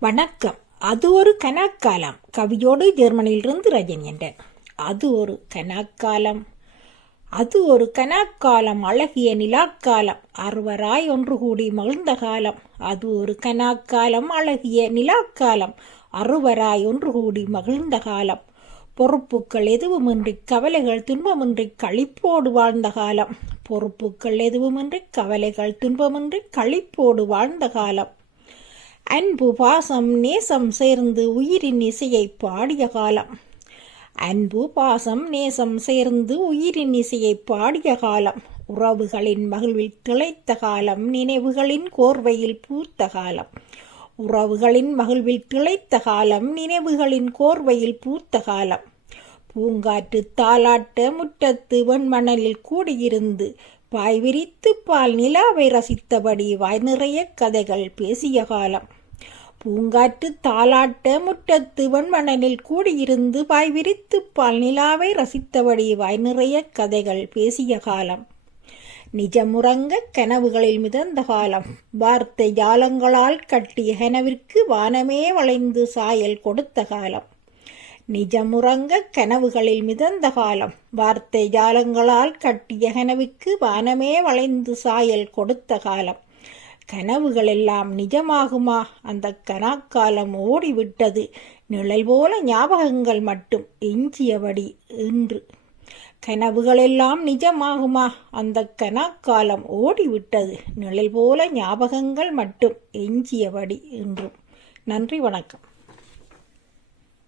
வணக்கம். அது ஒரு கனாக்காலம். கவியோடு ஜெர்மனியிலிருந்து ரஜினி என்றேன் அது ஒரு கனாக்காலம். அது ஒரு கனாக்காலம். அழகிய நிலாக்காலம். அறுவராய் ஒன்று கூடி மகிழ்ந்த காலம். அது ஒரு கனாக்காலம். அழகிய நிலாக்காலம். அறுவராய் ஒன்று கூடி மகிழ்ந்த காலம். பொறுப்புகள் எதுவுமின்றி கவலைகள் துன்பமின்றி களிப்போடு வாழ்ந்த காலம். பொறுப்புகள் எதுவுமின்றி கவலைகள் துன்பமின்றி களிப்போடு வாழ்ந்த காலம். அன்பு பாசம் நேசம் சேர்ந்து உயிரின் இசையை பாடிய காலம். அன்பு பாசம் நேசம் சேர்ந்து உயிரின் இசையை பாடிய காலம். உறவுகளின் மகிழ்வில் திளைத்த காலம் நினைவுகளின் கோர்வையில் பூத்த காலம். உறவுகளின் மகிழ்வில் திளைத்த காலம் நினைவுகளின் கோர்வையில் பூத்த காலம். பூங்காற்று தாளாட்ட முற்றத்து வெண்மணலில் கூடியிருந்து பாய் விரித்து பால் நிலாவை ரசித்தபடி வாய் நிறைய கதைகள் பேசிய காலம். பூங்காற்று தாலாட்ட முற்றத்து வெண்மணனில் கூடியிருந்து வாய் விரித்து பால் நிலாவை ரசித்தபடி வாய் நிறைய கதைகள் பேசிய காலம். நிஜமுறங்க கனவுகளில் மிதந்த காலம். வார்த்தை ஜாலங்களால் கட்டிய கனவிற்கு வானமே வளைந்து சாயல் கொடுத்த காலம். நிஜமுறங்க கனவுகளில் மிதந்த காலம். வார்த்தை ஜாலங்களால் கட்டிய கனவுக்கு வானமே வளைந்து சாயல் கொடுத்த காலம். கனவுகளெல்லாம் நிஜமாகுமா? அந்த கனாக்காலம் ஓடிவிட்டது. நிழல் போல ஞாபகங்கள் மட்டும் எஞ்சியபடி இன்று. கனவுகளெல்லாம் நிஜமாகுமா? அந்த கனாக்காலம் ஓடிவிட்டது. நிழல் போல ஞாபகங்கள் மட்டும் எஞ்சியபடி என்றும் நன்றி வணக்கம்.